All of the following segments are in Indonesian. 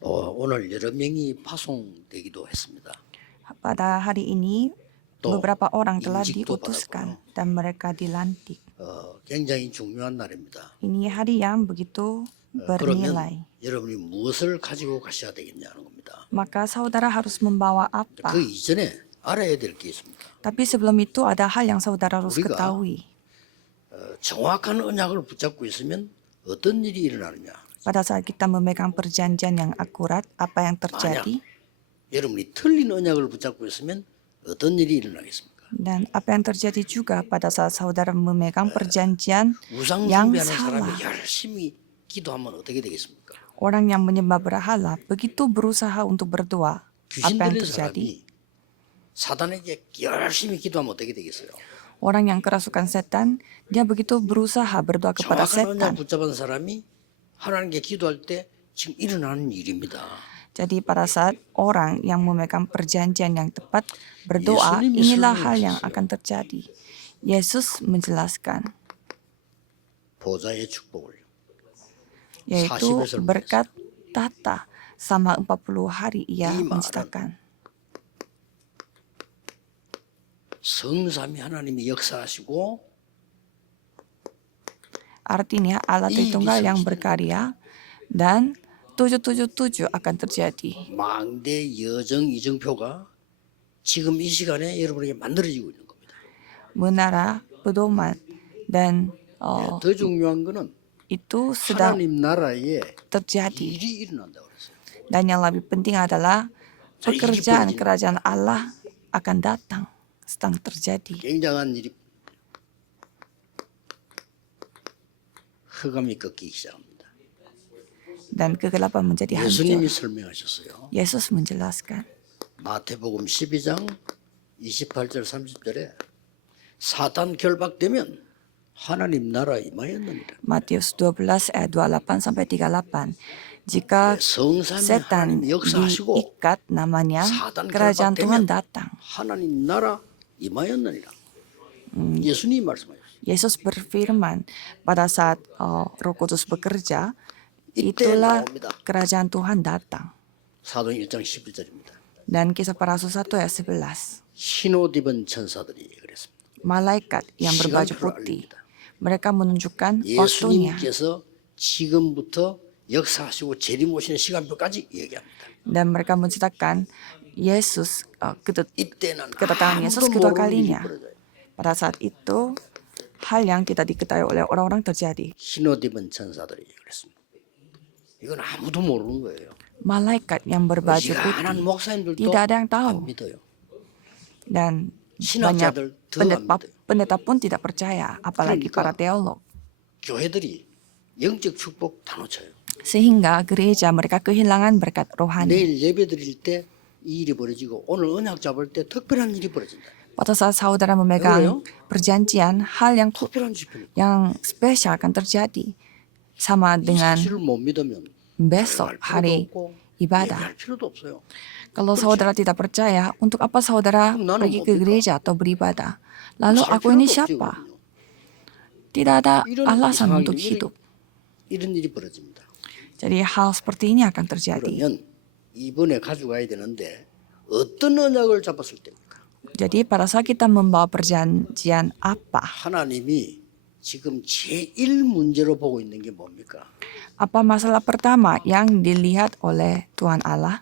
오늘 여러 명이 파송되기도 했습니다. Pada hari ini, 또 beberapa orang telah 인직도 diutuskan 받았고요. dan mereka dilantik. 굉장히 중요한 날입니다. Ini hari yang begitu bernilai. 그러면 여러분이 무엇을 가지고 가셔야 되겠냐는 겁니다. Maka saudara harus membawa apa? 그 이전에 알아야 될 게 있습니다. Tapi sebelum itu ada hal yang saudara harus 우리가 ketahui. 정확한 언약을 붙잡고 있으면 어떤 일이 일어나느냐. Pada saat kita memegang perjanjian yang akurat, apa yang terjadi? 여러분이 틀린 언약을 붙잡고 있으면 어떤 일이 일어나겠습니까? Dan apa yang terjadi juga pada saat saudara memegang perjanjian 우상 yang 숭배하는 salah. 사람이 열심히 기도하면 어떻게 되겠습니까? Orang yang menyembah berhala begitu berusaha untuk berdoa. 귀신 Apa yang 들린 terjadi? 사람이 사단에게 열심히 기도하면 어떻게 되겠어요? Orang yang kerasukan setan, dia begitu berusaha berdoa kepada 정확한 언약 setan. 붙잡은 사람이 하나님께 기도할 때 지금 일어나는 일입니다. Jadi pada saat orang yang memegang perjanjian yang tepat berdoa, 예수님이 inilah hal 설명하셨어요. yang akan terjadi. Yesus menjelaskan, 보좌의 축복을 yaitu 40을 berkat tata sama 40 hari ia 이 말은 menciptakan. 성삼위 하나님이 역사하시고 Artinya Allah Tritunggal yang bisa berkarya dan 777 akan terjadi. 망대 여정 이정표가 지금 이 시간에 여러분에게 만들어지고 있는 겁니다. Menara pedoman dan 더 중요한 거는 itu sedang 하나님 나라에 terjadi. 일이 일어난다고 그랬어요. Dan yang lebih penting adalah pekerjaan kerajaan Allah akan datang, sedang terjadi. 굉장한 일이 흑암이 꺾이기 시작합니다. Dan kegelapan menjadi 예수님이 hancur. 설명하셨어요. Yesus menjelaskan. 마태복음 12장 28절 30절에 사탄 결박되면 하나님 나라 임하였느니라. Matius 12 ayat 28 sampai 38. Jika 성삼위 setan 하나님 역사하시고 diikat namanya, 사단 kerajaan Tuhan 결박되면 datang. 하나님 나라 임하였느니라. 예수님이 말씀하셨어요. Yesus berfirman pada saat Roh Kudus bekerja, 이때 itulah 나옵니다. kerajaan Tuhan datang. 사도행 1장 11절입니다. Dan kisah para rasul 1 ayat 11. 흰옷 입은 천사들이 그랬습니다. Malaikat yang berbaju 시간표를 putih. 알립니다. Mereka menunjukkan waktunya. 예수님께서 지금부터 역사하시고 재림오시는 시간표까지 얘기합니다. Dan mereka menceritakan Yesus, 이때는 kedatangan Yesus 아무도 kedua 모르는 일이 kalinya. 벌어져요. Pada saat itu, hal yang tidak diketahui oleh orang-orang terjadi. 흰옷 입은 천사들이 그랬습니다. 이건 아무도 모르는 거예요. Malaikat yang berbaju 시간한 putih. 목사님들도 Tidak ada yang 안 tahu. 믿어요. Dan banyak 신학자들 더 안 믿어요. pendeta pun tidak percaya, apalagi 그러니까 para teolog. 교회들이 영적 축복 다 놓쳐요. Sehingga gereja mereka kehilangan berkat rohani. 내일 예배 드릴 때 이 일이 벌어지고 오늘 언약 잡을 때 특별한 일이 벌어진다. Pada saat saudara memegang perjanjian, hal yang 특별한 집회니까. spesial akan terjadi. Sama 이 dengan 사실을 못 믿으면 besok 할 필요도 hari 없고 ibadah. 얘기할 필요도 없어요. Kalau saudara tidak percaya, untuk apa saudara 나는 pergi ke 뭡니까? gereja atau beribadah? Lalu 살 aku ini 필요도 없지, siapa? 그럼요. Tidak ada 이런 alasan 이상하게 untuk hidup. 이런 일이 벌어집니다. Jadi hal seperti ini akan terjadi. 그러면 이번에 가져가야 되는데 어떤 언약을 잡았을 때입니까? Jadi pada saat kita membawa perjanjian apa? 하나님이 지금 제1 문제로 보고 있는 게 뭡니까? Apa masalah pertama yang dilihat oleh Tuhan Allah?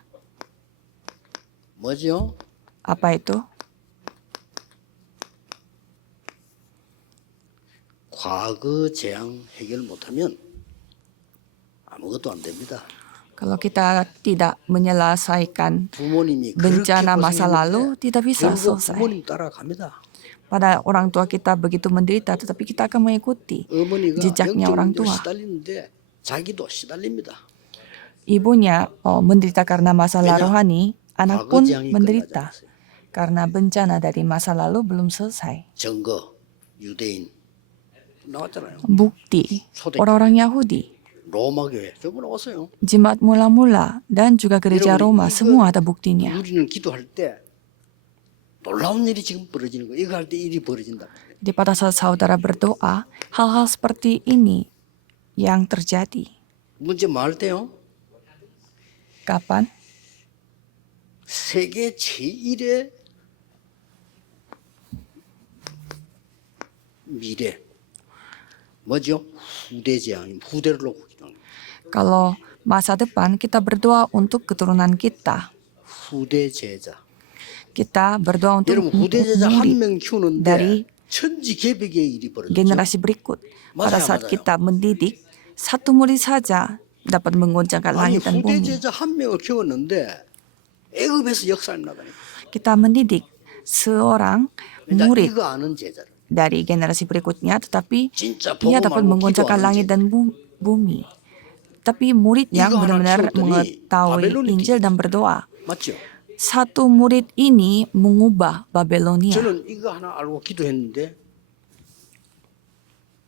뭐죠? Apa itu? 과거 재앙 해결 못하면 아무것도 안 됩니다. Kalau kita tidak menyelesaikan 부모님이 bencana masa lalu, 고생했는데 tidak bisa 결국 selesai. 부모님 따라갑니다. Pada orang tua kita begitu menderita, tetapi kita akan mengikuti 어머니가 jejaknya 영적 orang 문제로 tua. 시달리는데 자기도 시달립니다. Ibunya menderita karena masalah 왜냐? rohani, anak 과거 pun 재앙이 끝나지 menderita 않았어요. karena bencana dari masa lalu belum selesai. 증거 유대인 나왔잖아요. Bukti orang-orang Yahudi, 로마 교회 전부 나왔어요. jemaat mula-mula, dan juga gereja 여러분이 Roma, 이거 semua ada buktinya. 우리는 기도할 때 놀라운 일이 지금 벌어지는 거예요. 이거 할 때 일이 벌어진다. Di pada saat saudara berdoa, hal-hal seperti ini yang terjadi. 문제 뭐 할 때요? Kapan? 세계 제1의 미래 뭐죠? 후대 재앙, 후대를 놓고 기도하는 거예요. Kalau masa depan kita berdoa untuk keturunan kita. 후대 제자. Kita berdoa untuk 여러분 후대 제자 한 murid 명 키우는데 dari 천지개벽의 일이 벌어졌죠. generasi berikut. Pada saat kita mendidik, satu murid saja dapat menggoncangkan 아니 langit dan 후대 bumi. 제자 한 명을 키웠는데 애굽에서 역사를 나가니까. Kita mendidik seorang 그러니까 murid 이거 아는 제자를. dari generasi berikutnya, tetapi 진짜 ia 보고 dapat 말고 menggoncangkan 기도하는 langit 제자. dan bumi. Tapi murid yang 이거 하나 benar-benar 키웠더니 mengetahui 바벨론이 Injil dan berdoa, 맞죠? satu murid ini mengubah Babelonia. 저는 이거 하나 알고 기도했는데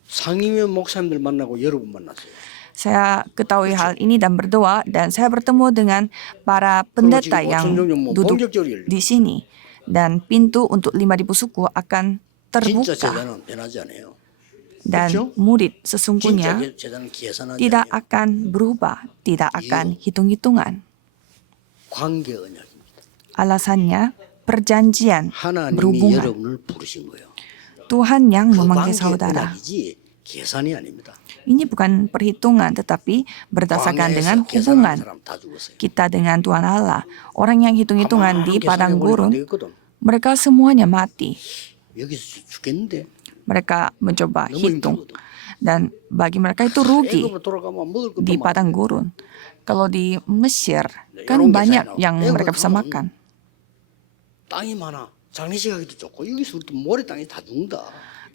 상임위 목사님들 만나고 여러분 만났어요. Saya ketahui hal ini dan berdoa, dan saya bertemu dengan para pendeta 지금 yang 5,000 정도 뭐 duduk 본격적으로 열려요. di sini, dan pintu untuk 5.000 suku akan 진짜 terbuka, 제자는 변하지 않아요. dan 그렇죠? murid 진짜 sesungguhnya 제자는 계산하지 tidak 않아요. akan berubah, tidak akan hitung-hitungan. 관계 언약입니다. Alasannya perjanjian 하나님이 berhubungan. 여러분을 부르신 거예요. Tuhan yang 그 memanggil 관계 saudara. 언약이지 계산이 아닙니다. Ini bukan perhitungan, tetapi berdasarkan dengan 광야에서 계산하는 hubungan 사람 다 죽었어요. kita dengan Tuhan Allah. Orang yang hitung-hitungan di padang 계산해버리면 안 gurun, 되겠거든. mereka semuanya mati. 여기서 죽겠는데 Mereka mencoba 너무 hitung. 힘들거든. Dan bagi mereka itu rugi 애굽으로 돌아가면 먹을 것도 di 많은데. padang gurun. Kalau di Mesir, 이런 kan 게 banyak 있어요. yang 애굽을 mereka bisa 가면 makan. 땅이 많아. 장례식 하기도 좋고 여기서 또 모래 땅이 다 죽는다.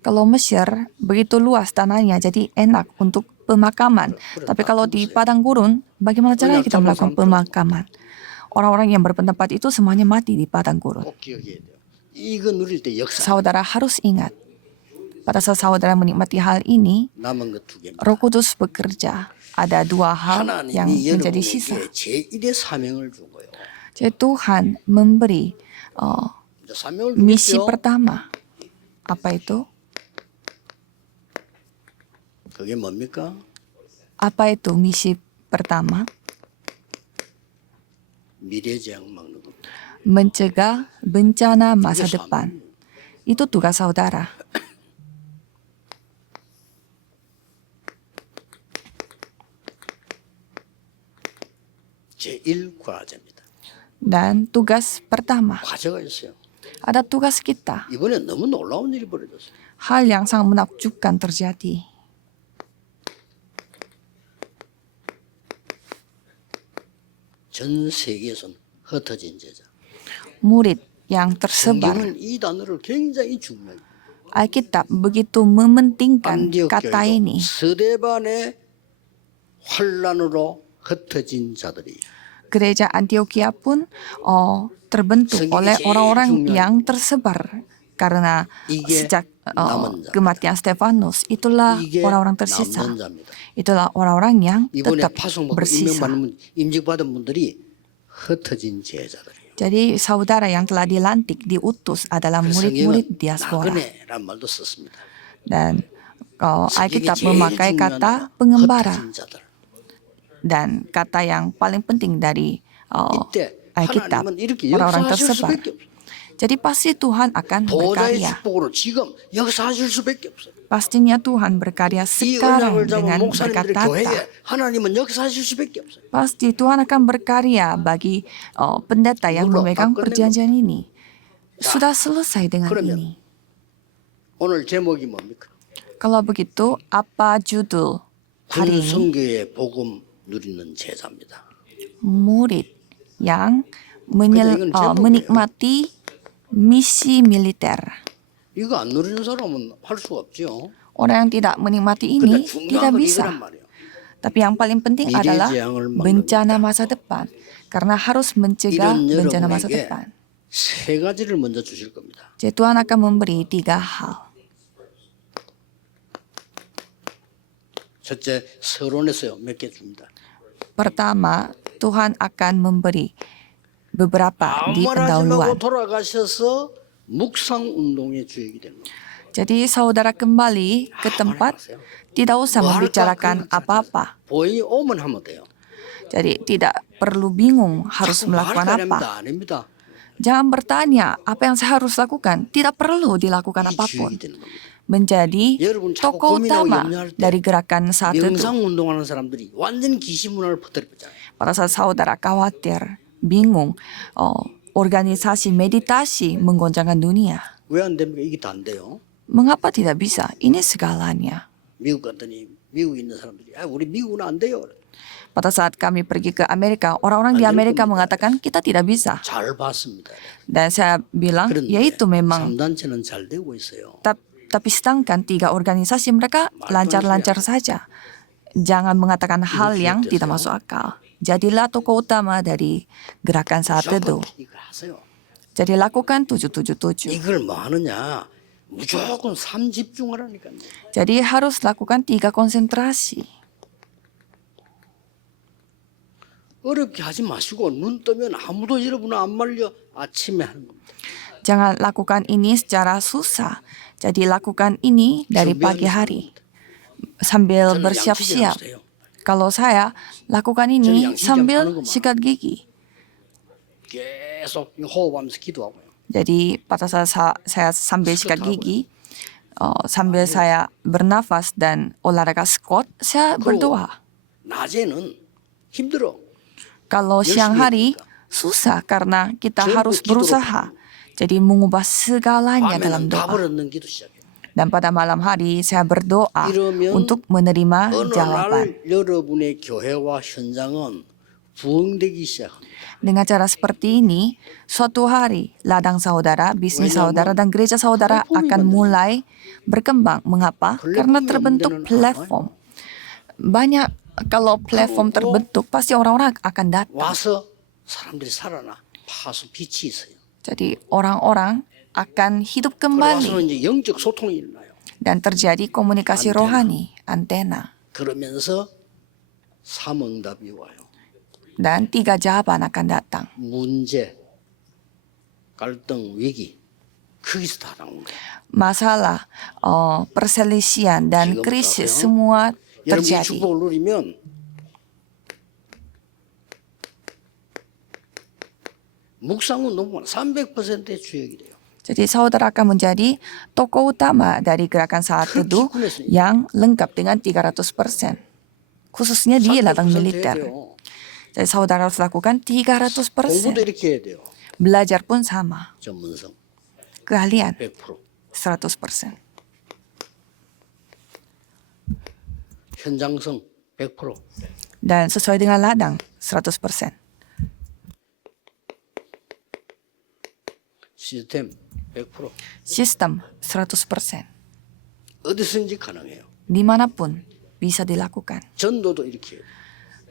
Kalau Mesir begitu luas tanahnya, jadi enak untuk pemakaman. Tapi kalau di padang gurun, bagaimana caranya kita melakukan pemakaman? Orang-orang yang berpendapat itu semuanya mati di padang gurun. 꼭 기억해야 돼요. 이거 누릴 때 역사 Saudara harus ingat, pada saat saudara menikmati hal ini, 남은 것 두 개입니다. Roh Kudus bekerja. Ada dua hal yang 하나님이 menjadi sisa. 여러분에게 제1의 사명을 준 거예요. Jadi Tuhan memberi 이제 사명을 misi 주겠죠. pertama. Apa itu? 그게 뭡니까? Apa itu misi pertama? 미래 재앙 막는 겁니다. Mencegah bencana masa 그게 depan. Itu tugas saudara. 제1 과제입니다. Dan tugas pertama, 과제가 있어요. ada tugas kita. 이번에 너무 놀라운 일이 벌어졌어요. Hal yang sangat menakjubkan terjadi. 전 세계에선 흩어진 제자. Murid yang tersebar. 성경은 이 단어를 굉장히 중요해요. Alkitab begitu mementingkan 안디옥 kata 교회도 ini. 스데반의 환란으로 흩어진 자들이 Gereja Antioquia pun terbentuk oleh orang-orang yang tersebar karena 이게 sejak 남은 자입니다. kematian Stefanus, itulah 이게 orang-orang tersisa. 남는 자입니다. Itulah orang-orang yang 이번에 tetap 파송받고 bersisa. 임직받은 분들이 흩어진 제자들이에요. Jadi saudara yang telah dilantik, diutus adalah murid-murid 성경은 diaspora. 나그네란 말도 썼습니다. Dan Alkitab 세계에 제일 memakai 중요한 kata 단어, pengembara. 흩어진 자들. Dan kata yang paling penting dari 이때 Alkitab, 하나님은 이렇게 orang-orang 역사하실 tersebar. 수밖에 없어요. Jadi pasti Tuhan akan 보좌의 berkarya. 축복으로 지금 역사하실 수밖에 없어요. Pastinya Tuhan berkarya 이 sekarang 언약을 잡은 dengan 목사님들의 berkata-kata. 교회에 하나님은 역사하실 수밖에 없어요. Pasti Tuhan akan berkarya bagi pendeta yang 물론 memegang 바꿔내면- perjanjian ini. Sudah selesai dengan 그러면 ini. 오늘 제목이 뭡니까? Kalau begitu, apa judul hari ini? 군성교의 복음 누리는 제자입니다. Murid yang 이건 제목이에요. menikmati misi militer. 이거 안 누리는 사람은 할 수가 없죠. Orang yang tidak menikmati 근데 ini 중요한 tidak 건 bisa. 이거란 말이에요. Tapi yang paling penting 미래 adalah 재앙을 막는 bencana masa depan. Karena harus mencegah 이런 bencana masa 여러분에게 depan. 세 가지를 먼저 주실 겁니다. Jadi Tuhan akan memberi 3 hal. 첫째, 서론에서요 몇 개 줍니다. Pertama, Tuhan akan memberi beberapa di 아무 말 하지 말고 pendahuluan. 돌아가셔서 묵상 운동의 주역이 되는 겁니다. Jadi saudara kembali ke tempat, tidak usah 뭐 할까? membicarakan 그런 거 apa-apa. 보행이 오면 하면 돼요. Jadi tidak perlu bingung harus 자꾸 melakukan 말하지 apa. 안 합니다. Jangan bertanya apa yang saya harus lakukan. Tidak perlu dilakukan 이 apapun. 주역이 되는 겁니다. Menjadi 여러분 자꾸 tokoh 고민하고 utama 염려할 때 dari gerakan saat itu. 명상 운동하는 사람들이 완전 기시 문화를 퍼뜨렸잖아요. Pada saat saudara khawatir, bingung, organisasi meditasi menggoncangkan dunia. 왜 안 됩니까? 이게 다 안 돼요. Mengapa tidak bisa? Ini segalanya. 미국 갔더니 미국에 있는 사람들이 우리 미국은 안 돼요. Pada saat kami pergi ke Amerika, orang-orang di Amerika mengatakan kita tidak bisa. 잘 봤습니다. Dan saya bilang, ya 그런데 itu memang. 3단체는 잘 되고 있어요. Tapi sedangkan 3 organisasi mereka lancar-lancar saja. Jangan mengatakan hal yang tidak masuk akal. Jadilah tokoh utama dari gerakan saat teduh. 이걸 하세요. Jadi lakukan 777. 이걸 뭐 하느냐? 무조건 3 집중하라니까요. Jadi harus lakukan 3 konsentrasi. 어렵게 하지 마시고 눈 뜨면 아무도 여러분을 안 말려 아침에 하는 겁니다. Jangan lakukan ini secara susah. Jadi lakukan ini dari pagi hari. Sambil 저는 양치질 bersiap-siap. 하세요. Kalau saya lakukan ini sambil sikat gigi. 계속 호흡하면서 기도하고요. Jadi pada saat saya sambil sikat gigi, sambil saya bernafas dan olahraga squat, saya berdoa. 낮에는 힘들어. Kalau siang hari susah karena kita harus berusaha. Jadi mengubah segalanya dalam 밤에는 doa. 답을 얻는 기도 시작해요. Dan pada malam hari saya berdoa 이러면 untuk menerima 어느 jawaban. 날 여러분의 교회와 현장은 부흥되기 시작합니다. Dengan cara seperti ini, suatu hari ladang saudara, bisnis saudara, dan gereja saudara akan mulai berkembang. Mengapa? Karena terbentuk platform. Banyak kalau platform terbentuk, pasti orang-orang akan datang. 와서 사람들이 살아나 파수 빛이 있어요. Jadi orang-orang akan hidup 와서는 kembali 이제 영적 소통이 일어나요. dan terjadi komunikasi rohani, antena. 그러면서 삼응답이 와요. Dan 3 jawaban akan datang. 문제, 갈등, 위기 거기서 다 나온 거예요. Masalah, perselisihan, dan 지금 krisis 보세요. semua 여러분이 terjadi. 축복을 누리면 묵상운동 300%의 주역이 돼요. Jadi saudara akan menjadi tokoh utama dari gerakan saat teduh yang lengkap dengan 300%. Khususnya di ladang 300% 해야 militer. 돼요. Jadi saudara harus lakukan 300%. 공부도 이렇게 해야 돼요. Belajar pun sama. 전문성 Keahlian 100%. 100%. 현장성 100%. Dan sesuai dengan ladang 100%. 시스템 100%. Sistem 100%. 어디서든지 가능해요. Dimanapun bisa dilakukan. 전도도 이렇게 해요.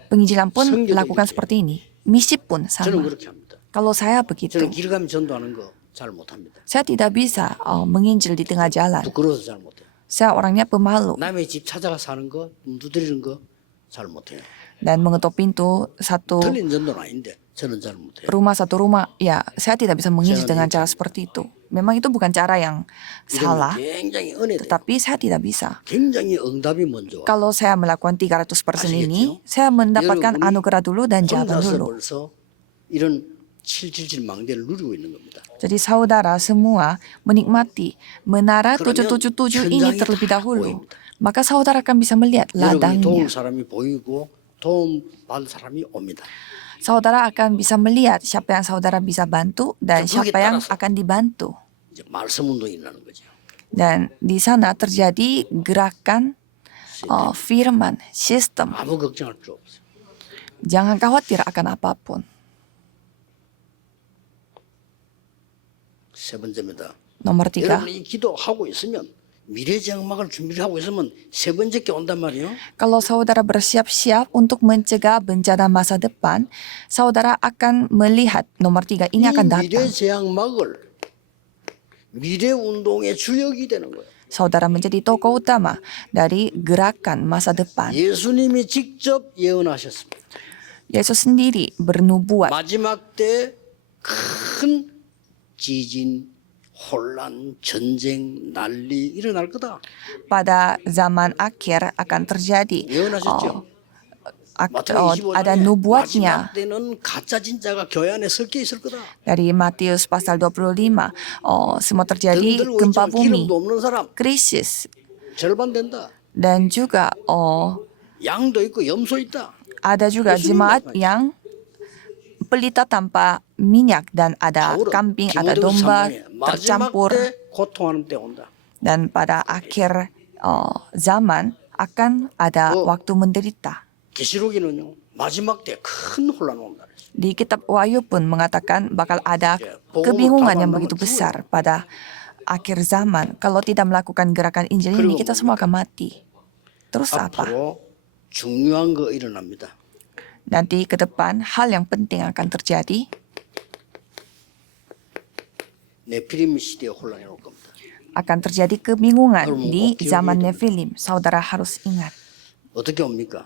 Penginjilan pun 성교도 lakukan 이렇게 seperti ini. Misi pun 저는 sama. 그렇게 합니다. Kalau saya begitu, 저는 길 가면 전도하는 거 잘 못합니다. saya tidak bisa menginjil di tengah jalan. 부끄러워서 잘 못해요. Saya orangnya pemalu. 남의 집 찾아가 사는 거, 두드리는 거 잘 못해요. Dan mengetuk pintu satu 틀린 전도는 아닌데 저는 잘 못해요. satu rumah, ya saya tidak bisa menginjil dengan cara seperti itu. Memang itu bukan cara yang salah, 이러면 굉장히 은혜돼요. tetapi saya tidak bisa. 굉장히 응답이 먼저 와. Kalau saya melakukan 300% ini, saya mendapatkan 여러분이 anugerah dulu dan jawaban 혼자서 dulu. 벌써 이런 777 망대를 누리고 있는 겁니다. Jadi saudara semua menikmati menara 그러면 777 ini 현장이 terlebih 다 dahulu. 보입니다. Maka saudara akan bisa melihat 여러분이 도울 ladangnya. 사람이 보이고 도움 받을 사람이 옵니다. Saudara akan bisa melihat siapa yang saudara bisa bantu dan Dan siapa yang 따라서. akan dibantu. 이제 말씀 운동이 일어나는 거죠. Dan di sana terjadi gerakan firman, sistem. 아무 걱정할 필요 없어요. Jangan khawatir akan apapun. 세 번째입니다. Nomor 3, 여러분이 이 기도하고 있으면 미래장막을 준비를 하고 있으면 세 번째 게 온단 말이에요. kalau saudara bersiap-siap untuk mencegah bencana masa depan, saudara akan melihat nomor 3 ini 이 akan datang. 미래장막을 미래 운동의 주역이 되는 거예요. Saudara menjadi tokoh utama dari gerakan masa depan. 예수님이 직접 예언하셨습니다. Yesus sendiri bernubuat 마지막 때 큰 지진, 혼란, 전쟁, 난리 일어날 거다. pada zaman akhir akan terjadi 예언하셨죠. 마태복음 25장에 ada nubuatnya 마지막 때는 가짜 진짜가 교회 안에 섞여 있을 거다. dari Matius pasal 25. Semua 등 terjadi 들고 gempa 있지만 bumi, 기름도 없는 사람 krisis, 절반 된다. dan juga 양도 있고 염소 있다. ada juga 예수님 jemaat 말씀하시죠. yang pelita tanpa minyak dan ada 바울은 kambing, ada 디모데후서 domba 3장에 마지막 tercampur, 때 고통하는 때 온다. dan pada akhir zaman akan ada waktu menderita. 계시록에는요 마지막 때 큰 혼란 온다. Di kitab Wahyu pun mengatakan bakal ada Ya, pokoknya kebingungan taman yang nama begitu jual. besar pada akhir zaman. Kalau tidak melakukan gerakan Injil ini, 그리고 kita semua akan mati. Terus apa? 앞으로 중요한 거 일어납니다. Nanti ke depan hal yang penting akan terjadi. 네피림 시대의 혼란이 올 겁니다. Akan terjadi kebingungan Kalau di mau zaman kiai Nephilim. Saudara harus ingat. 어떻게 옵니까?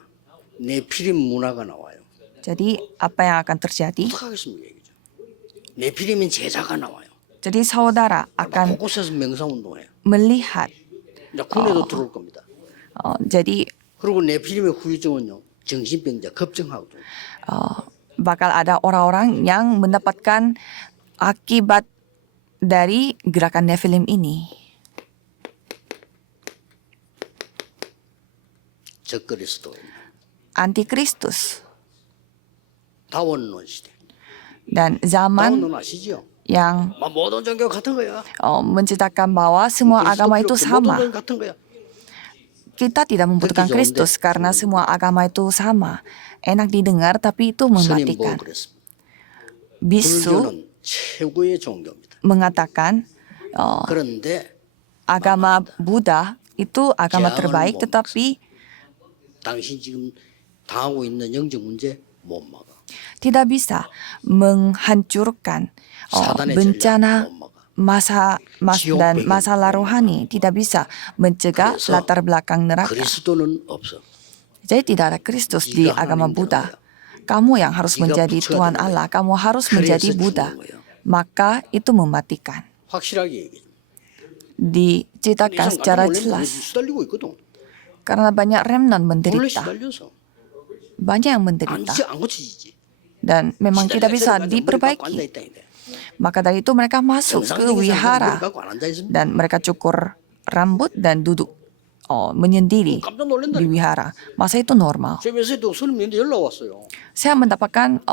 네피림 문화가 나와요. Jadi apa yang akan terjadi? 어떡하겠습니까? 이거죠. 네피림인 제자가 나와요. Jadi saudara akan 곳곳에서 명상운동해요. melihat. 이제 군에도 들어올 겁니다. Jadi 그리고 네피림의 후유증은요. 정신병자, 급증하고 bakal ada orang-orang yang mendapatkan akibat dari gerakan Nephilim ini. 적그리스도입니다. Antikristus. 다원론 시대. Dan zaman 다원론 아시죠? yang 모든 종교 같은 거야. menciptakan bahwa semua agama itu 모든 sama. 종 같은 거야. Kita tidak membutuhkan Tapi jauh Kristus deh. karena semua agama itu sama. Enak didengar tapi itu 스님 뭐 mematikan. 그랬습니다. Bisu 불교는 최고의 종교입니다. mengatakan 그런데 agama Buddha itu agama terbaik, tetapi 당신 지금 당하고 있는 영적 문제 못 막아. tidak bisa menghancurkan 사단의 bencana 전략 못 막아. dan masalah rohani, tidak bisa mencegah 그래서 latar belakang neraka. 그리스도는 없어. Jadi tidak ada Kristus di 네가 agama 하나님 Buddha. 되는 거야. Kamu yang harus 네가 menjadi 붙여야 Tuhan 되는 Allah, 거야. kamu harus 그래서 menjadi 죽는 Buddha. 거예요. Maka itu mematikan. 확실하게 얘기해. Diceritakan secara jelas. 시달리고 있거든. Karena banyak remnant 원래 menderita. 시달려서 Banyak yang menderita. 안 고치지. Dan memang tidak bisa diperbaiki. Maka dari itu mereka masuk ke wihara dan mereka cukur rambut dan duduk menyendiri 깜짝 놀란다. di wihara. Masa itu normal. 제 메시지도 스님한테 연락 왔어요. Saya mendapatkan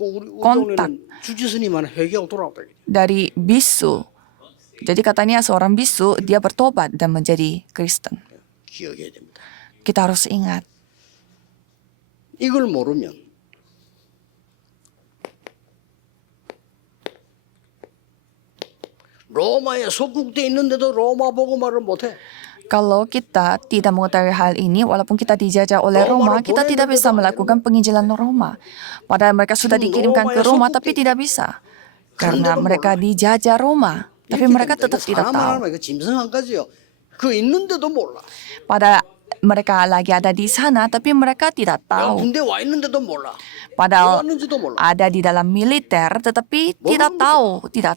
우리 kontak 동네는 주지 스님만 회개하고 돌아왔다. dari bisu. Jadi katanya seorang bisu dia bertobat dan menjadi Kristen. 기억해야 됩니다. Kita harus ingat. 이걸 모르면 로마에 속국돼 있는데도 로마 복음화를 못해. Kalau kita tidak mengetahui hal ini, walaupun kita dijajah oleh Roma, kita tidak bisa melakukan penginjilan Roma. Padahal mereka sudah dikirimkan ke Roma, tapi tidak bisa. Karena mereka dijajah Roma, tapi mereka tetap tidak tahu. 그 짐승한까지요. 그 있는데도 몰라. Pada mereka lagi ada di sana, tapi mereka tidak 야, tahu. 군대 와 있는데도 몰라. 왜 Padahal 왔는지도 몰라. ada di dalam militer, tetapi tidak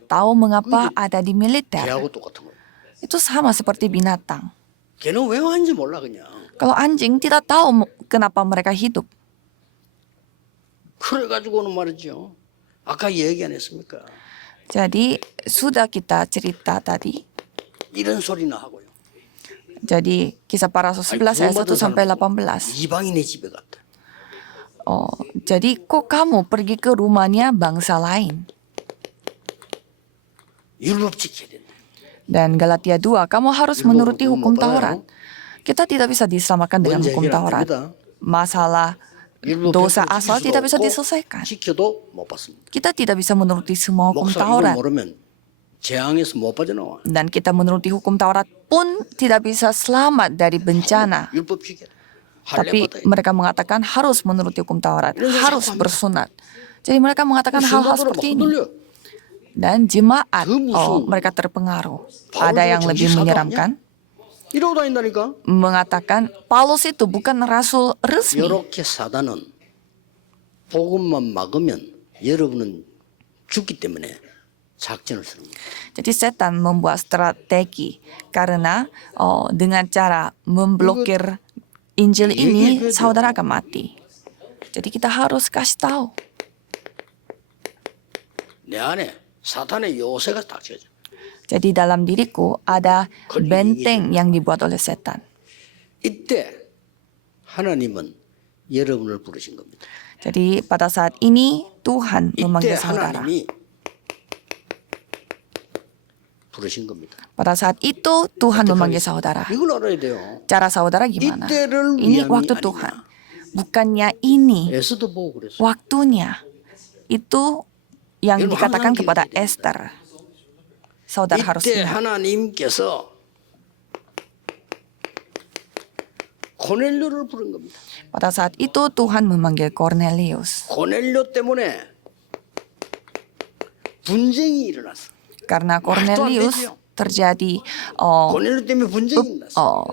tahu mengapa ada di militer. 개하고 똑같은 거야. Itu sama seperti binatang. 걔는 왜 왔는지 몰라 그냥. Kalau anjing tidak tahu kenapa mereka hidup. 그래가지고는 말이죠. 아까 얘기 안 했습니까? Jadi sudah kita cerita tadi. 이런 소리나 하고요. Jadi kisah para rasul 11 ayat 1 sampai 18. 이방인의 집에 갔다. Jadi kok kamu pergi ke rumahnya bangsa lain? 율법 지켜야 된다. Dan Galatia 2, kamu harus menuruti hukum Taurat. Kita tidak bisa diselamatkan dengan 먼저 hukum 해결 안 Taurat. 됩니다. Masalah 율법 dosa 100% asal 지킬 수도 tidak bisa 없고 diselesaikan. 지켜도 못 받습니다. Kita tidak bisa menuruti semua hukum 목사 이걸 Taurat. 모르면 재앙에서 못 빠져나와. Dan kita menuruti hukum Taurat pun tidak bisa selamat dari bencana. 율법 지켜야 돼. Tapi 할례 받아야 돼. mereka mengatakan harus menuruti hukum Taurat, harus bersunat. Jadi mereka mengatakan hal-hal 신도들은 막 seperti ini. 흔들려. Dan jemaat, 그 무서운 mereka terpengaruh. 바울 Ada yang 정신 lebih 사도 menyeramkan, 이러고 다닌다니까. mengatakan Paulus itu bukan rasul resmi. 이렇게 사단은 복음만 막으면 여러분은 죽기 때문에 작전을 쓰는 거예요. Jadi setan membuat strategi karena dengan cara memblokir Injil ini saudara akan mati. Jadi kita harus kasih tahu. 내 안에 사탄의 요새가 닥쳐져. Jadi dalam diriku ada benteng yang dibuat oleh setan. 이때 하나님은 여러분을 부르신 겁니다. Jadi pada saat ini Tuhan 이때 memanggil saudara. 하나님이 부르신 겁니다. Pada saat itu Tuhan memanggil saudara. 이걸 알아야 돼요. Cara saudara gimana? 이때를 Ini 위함이 waktu 아니냐. Tuhan. Bukannya ini 에스도 보고 그랬어. waktunya. Itu yang Ini dikatakan 항상 kepada 기록이 Esther. Saudara harus 이때 ingat. 하나님께서 고넬료를 부른 겁니다. Pada saat itu Tuhan memanggil Cornelius. 고넬료 때문에 분쟁이 일어났어. Karena Cornelius 되지요. terjadi 고넬료 때문에 분쟁이 났어.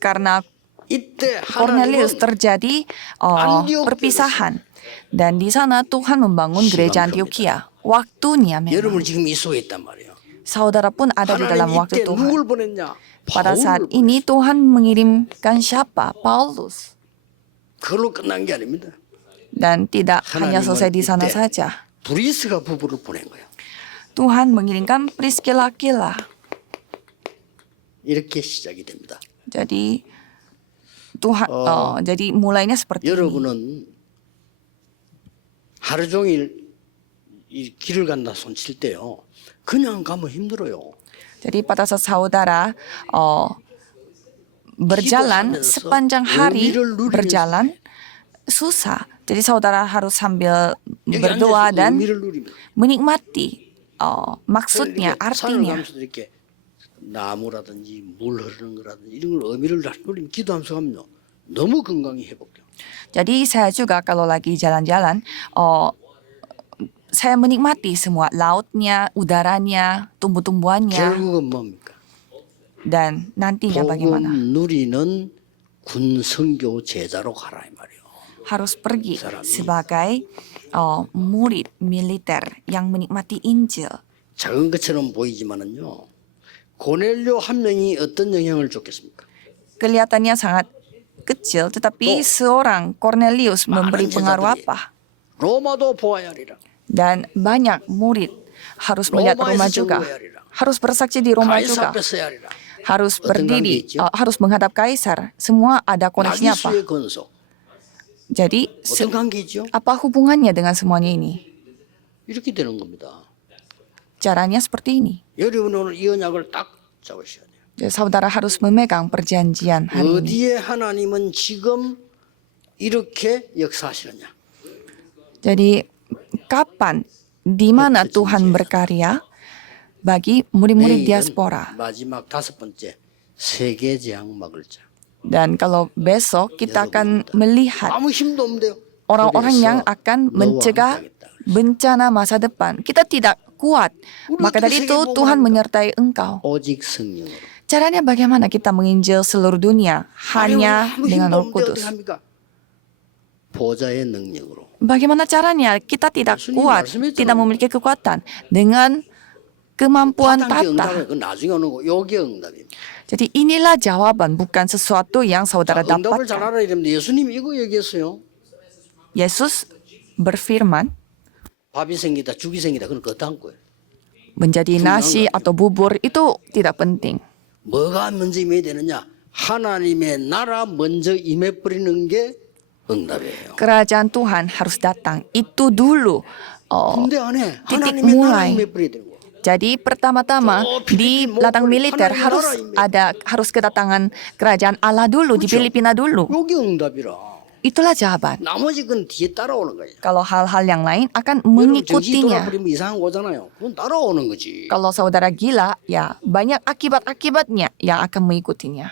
karena 이때 Cornelius 하나님은 terjadi perpisahan. Dan di sana Tuhan membangun gereja Antioquia. Waktunya memang. 여러분 지금 이 속에 있단 말이에요. Saudara pun ada di dalam 하나님 waktu 이때 Tuhan. 누굴 보냈냐? Pada saat 바울을 ini Tuhan mengirimkan siapa? Paulus. 그걸로 끝난 게 아닙니다. Dan tidak hanya 하나님은 selesai di sana 이때 saja. 브리스가 부부를 보낸 거예요. Tuhan mengirimkan Priscilla Aquila. 이렇게 시작이 됩니다. Jadi Tuhan, jadi mulainya seperti ini. 여러분은 하루 종일 이 길을 간다 손칠 때요. 그냥 가면 힘들어요. Jadi pada saat saudara berjalan sepanjang hari berjalan susah. Jadi saudara harus sambil 여기 berdoa 앉아서 dan 의미를 누리면 menikmati maksudnya, 산을 artinya. 가면서도 이렇게 나무라든지 물 흐르는 거라든지 이런 걸 의미를 다 누리면 기도하면서 가면요. 너무 건강이 회복돼요. Jadi saya juga kalau lagi jalan-jalan, saya menikmati semua lautnya, udaranya, tumbuh-tumbuhannya, 결국은 뭡니까? dan nantinya bagaimana. 복음 누리는 군 선교 제자로 가라 이 말이에요. Harus pergi 사람이. sebagai murid militer yang menikmati Injil. 작은 것처럼 보이지만은요. 고넬료 한 명이 어떤 영향을 줬겠습니까? Kelihatannya sangat kecil, tetapi seorang Cornelius memberi 많은 pengaruh 제자들이 apa? 로마도 보아야 하리라. Dan banyak murid harus melihat Roma 로마에서 juga, 증거해야 하리라. harus bersaksi di Roma 가이사 juga, 앞에 서야 하리라. harus 어떤 berdiri, 관계 있죠? harus menghadap kaisar. Semua ada koneksinya apa? 나기수의 건속. Jadi 어떤 관계 있죠? apa hubungannya dengan semuanya ini? 이렇게 되는 겁니다. Caranya seperti ini. 여러분 오늘 이 언약을 딱 잡으셔야 돼요. Jadi, saudara harus memegang perjanjian hari ini. 어디에 하나님은 지금 이렇게 역사하시느냐? Jadi kapan, di mana Tuhan berkarya bagi murid-murid 내일은 diaspora. 마지막 다섯 번째 세계 재앙 막을 자. Dan kalau besok kita akan melihat 아무 힘도 없는데요. orang-orang 그래서 yang akan 너와 mencegah 함께하겠다. bencana masa depan. Kita tidak kuat. Maka dari itu Tuhan menyertai engkau. 오직 성령으로. Caranya bagaimana kita menginjil seluruh dunia? Hanya 아무 dengan 힘도 Roh 없는데 Kudus. 어떻게 합니까? 보좌의 능력으로. Bagaimana caranya? Kita tidak 예수님 kuat, 말씀했잖아요. tidak memiliki kekuatan. Dengan kemampuan 화단기 tata. 응답은 그 나중에 오는 거. 요게 응답입니다. Jadi inilah jawaban, bukan sesuatu yang saudara 응답을 잘 dapatkan. 알아야 됩니다. 예수님이 이거 얘기했어요. Yesus berfirman, 밥이 생기다, 죽이 생기다. 그건 그것도 거예요. menjadi nasi atau bubur itu tidak penting. 뭐가 먼저 임해야 되느냐? 하나님의 나라 먼저 임해버리는 게 응답이에요. Kerajaan Tuhan harus datang. Itu dulu 군대 안에 titik 하나님의 나라 mulai. 임해버려야 되는 거예요. Jadi pertama-tama di ladang militer harus kedatangan kerajaan Allah dulu di Filipina dulu. 요게 응답이라. Itulah jawaban. 나머지 건 뒤에 따라오는 거예요. Kalau hal-hal yang lain akan 여러분 정신 mengikutinya. 돌아버리면 이상한 거잖아요. 그건 따라오는 거지. Kalau saudara gila, ya banyak akibat-akibatnya yang akan mengikutinya.